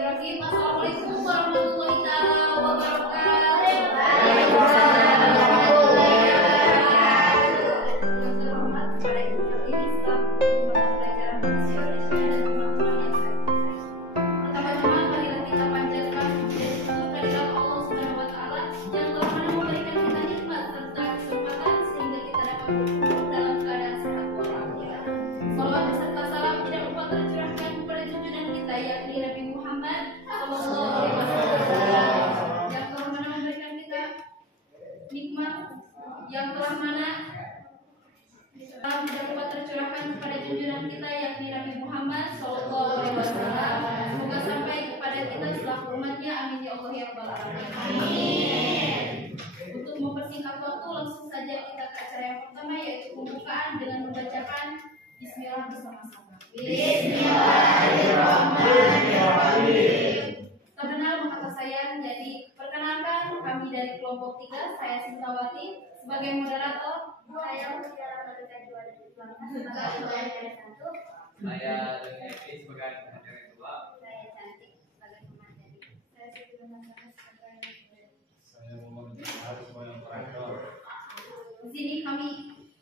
Bismillahirrahmanirrahim. Assalamualaikum warahmatullahi taala wabarakatuh. Yang telah mana tidak lupa tercurahkan kepada junjungan kita yakni Nabi Muhammad SAW. Semoga sampai kepada kita selaku umatnya, amin ya Allah ya rabbal alamin. Amin. Untuk mempersingkat waktu, langsung saja kita ke acara yang pertama, yaitu pembukaan dengan membacakan Bismillah bersama-sama. Bismillahirrahmanirrahim. Terkenal maka sayang, jadi perkenalkan kami dari kelompok 3, saya Sintawati sebagai moderator. Saya Mutiara Malika Juara dari sebagai satu. Saya Devi sebagai pengajar kedua. Saya Cantik sebagai pemateri. Saya Siti Masana sebagai Saya Muhammad Harus sebagai operator. Di sini kami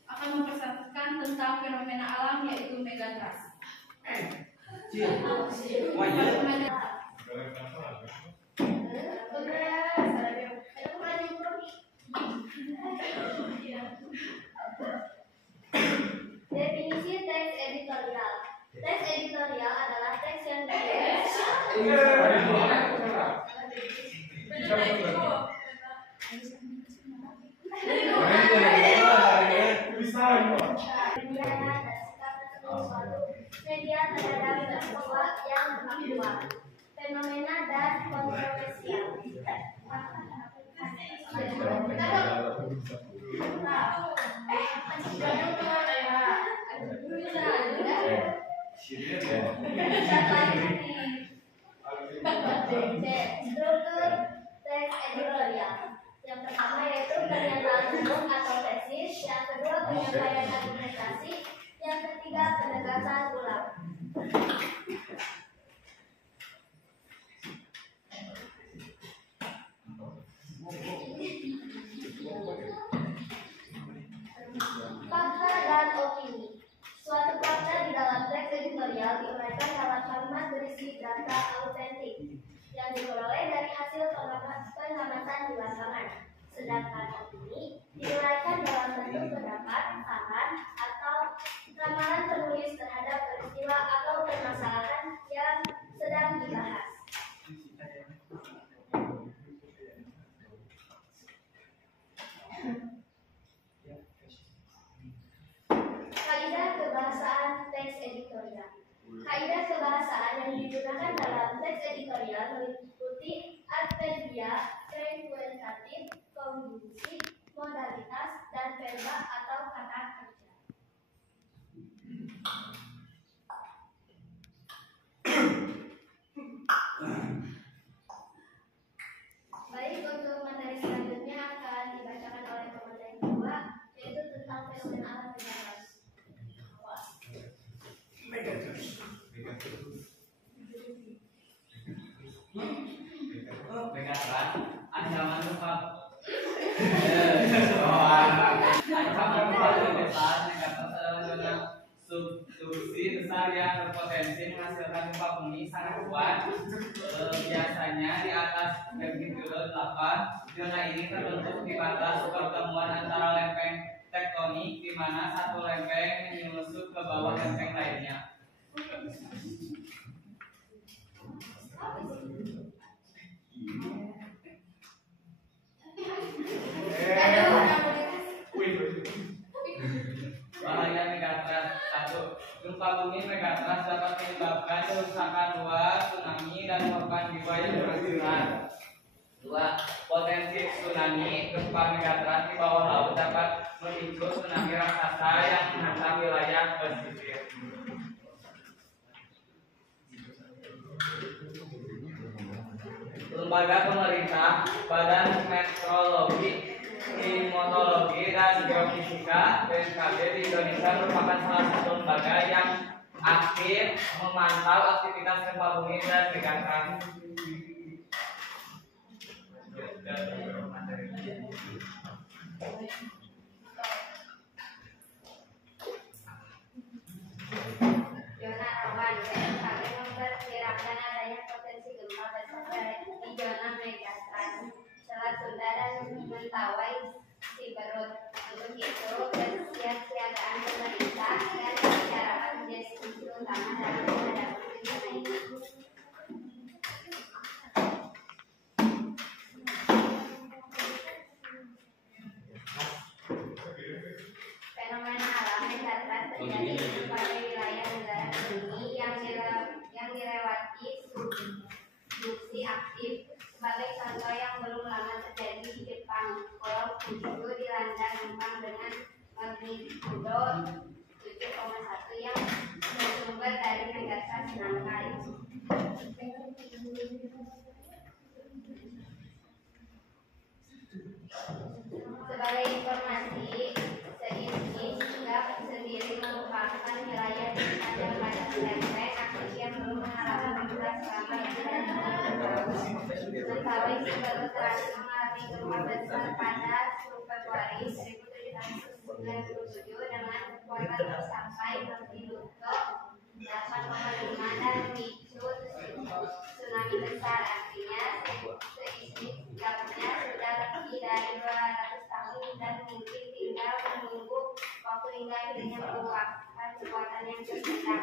akan mempersaksikan tentang fenomena alam yaitu megatrust. Definisi teks editorial. Teks editorial adalah teks yang ditulis. Media terhadap sesuatu yang aktual, fenomena dan kontroversial. Struktur teks editorial. Yang pertama yaitu pernyataan umum atau tesis, yang kedua penyampaian argumentasi, yang ketiga pendekatan ulang. Fakta dan opini. Suatu fakta di dalam teks editorial diuraikan dalam kalimat berisi data autentik yang diperoleh dari hasil pengamatan di lapangan. Sedangkan opini diuraikan dalam bentuk pendapat, saran, atau ramalan penulis terhadap peristiwa atau permasalahan yang sedang dibahas. Kaidah kebahasaan teks editorial. Kaidah kebahasaan yang digunakan dalam teks editorial meliputi adverbial, frekuentatif, konjungsi, modalitas, dan verba atau kata kerja. Baik, untuk materi selanjutnya akan dibacakan oleh pemateri kedua, yaitu tentang fenomena alam megatrust. Megatrust ancaman gempa. Ancaman gempa besar. Megatrust adalah zona subduksi besar yang berpotensi menghasilkan gempa bumi sangat kuat. Biasanya di atas magnitudo 8. Zona ini terbentuk di batas pertemuan antara lempeng tektonik, di mana satu lempeng menyusup ke bawah lempeng lainnya. Bahaya megatrust. 1. Gempa bumi megatrust dapat menyebabkan kerusakan luas, tsunami, dan korban jiwa yang berlebihan. 2. Potensi tsunami. Gempa megatrust di bawah laut dapat memicu tsunami raksasa yang menghantam wilayah pesisir. Lembaga pemerintah, Badan Meteorologi, Klimatologi, dan Geofisika (BMKG) di Indonesia merupakan salah satu lembaga yang aktif memantau aktivitas gempa bumi dan berdasarkan Zona rawan BMKG memperkirakan adanya potensi gempa besar di zona megatrust Selat Sunda dan Mentawai Siberut. Untuk itu, kesiapsiagaan pemerintah dan masyarakat menjadi kunci utama dalam menghadapi bencana ini. Fenomena alam megatrust terjadi di berbagai wilayah negara ini yang dilewati subduksi aktif. Sebagai contoh yang belum lama terjadi di Jepang, Pulau Kyushu dilanda gempa dengan magnitudo 7,1 yang bersumber dari megatrust Nankai. Sebagai informasi, seismik sendiri merupakan wilayah di sepanjang batas lempeng aktif yang belum mengalami gempa selama lebih dari 60 tahun. Mentawai Siberut terakhir mengalami gempa besar pada 10 Februari 1797 dengan kekuatan mencapai magnitudo 8,5 dan memicu tsunami besar. Artinya, seismik gapnya sudah lebih dari 200 tahun dan mungkin tinggal menunggu waktu hingga akhirnya mengeluarkan kekuatan yang tersisa.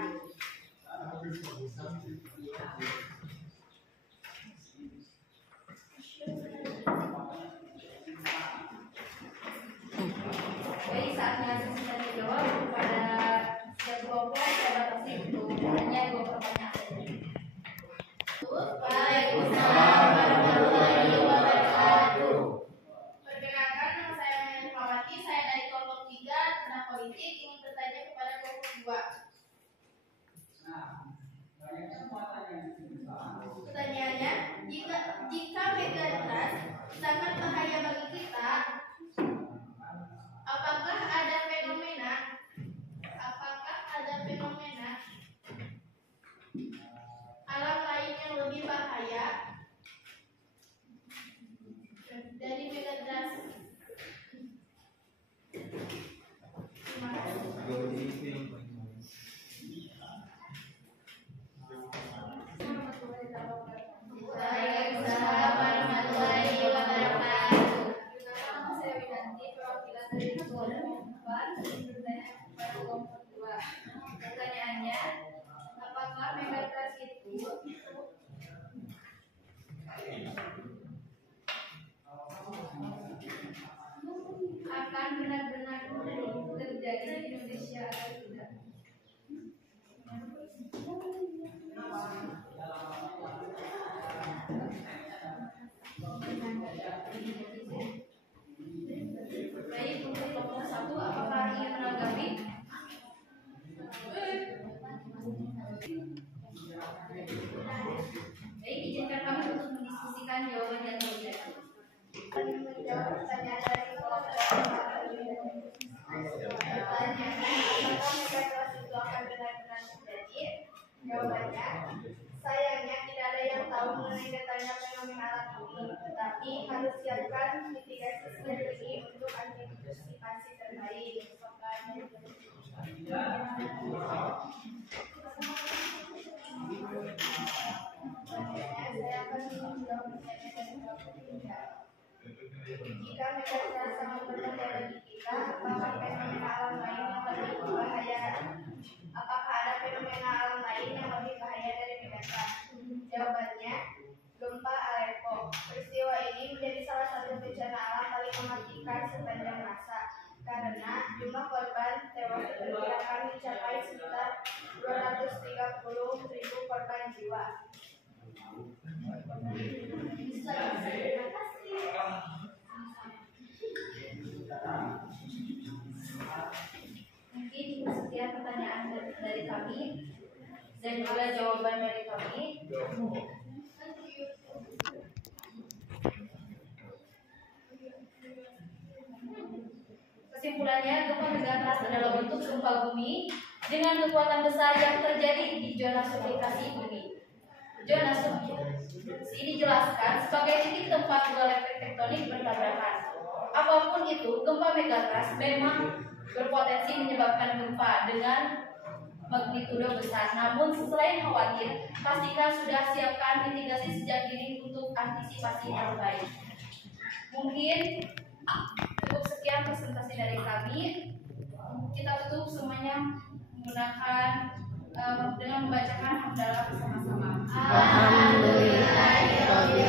Baik, saatnya sesi tanya jawab kepada setiap kelompok pada posisi itu hanya 2 pertanyaan saja. Waalaikumsalam warahmatullahi wabarakatuh. Perkenalkan, nama saya Maya Mawati, saya dari kelompok 3 tentang politik, ingin bertanya kepada kelompok 2. Pertanyaannya, jika megatrust sangat bahaya bagi kita, apakah ada fenomena alam lain yang lebih bahaya dari megatrust? Terima kasih. Waalaikumsalam warahmatullahi wabarakatuh. Nama saya Widanti, perwakilan dari kelompok 4, ingin bertanya kepada kelompok 2. Pertanyaannya, apakah megatrust itu akan benar-benar terjadi di Indonesia atau tidak? Baik, untuk kelompok 1, apakah ingin menanggapi? Baik, izinkan kami untuk mendiskusikan jawabannya terlebih dahulu. Menjawab pertanyaan dari kelompok 1. Pertanyaannya, apakah megatrust itu akan benar-benar terjadi? Jawabannya, sayangnya tidak ada yang tahu mengenai detailnya fenomena alam ini, tetapi harus siapkan mitigasi strategi untuk antisipasi terbaik. Saya akan menjawab pertanyaan dari kelompok 3. Jika megatrust sangat berbahaya bagi kita, apakah fenomena alam lain yang lebih berbahaya? Apakah ada fenomena alam lain yang lebih bahaya dari megatrust? Jawabannya, gempa Aleppo. Peristiwa ini menjadi salah satu bencana alam paling mematikan sepanjang masa, karena jumlah korban tewas diperkirakan mencapai sekitar 230.000 korban jiwa. Terima kasih. Mungkin itu sekian pertanyaan dari kami dan juga jawaban dari kami. Kesimpulannya, gempa megatrust adalah bentuk gempa bumi dengan kekuatan besar yang terjadi di zona subdukasi bumi. Zona subduksi dijelaskan sebagai titik tempat dua lempeng tektonik bertabrakan. Apapun itu, gempa megatrust memang berpotensi menyebabkan gempa dengan magnitudo besar. Namun selain khawatir, pastikan sudah siapkan mitigasi sejak dini untuk antisipasi terbaik. Mungkin cukup sekian presentasi dari kami. Kita tutup semuanya menggunakan dengan membacakan hamdalah bersama-sama. Alhamdulillah.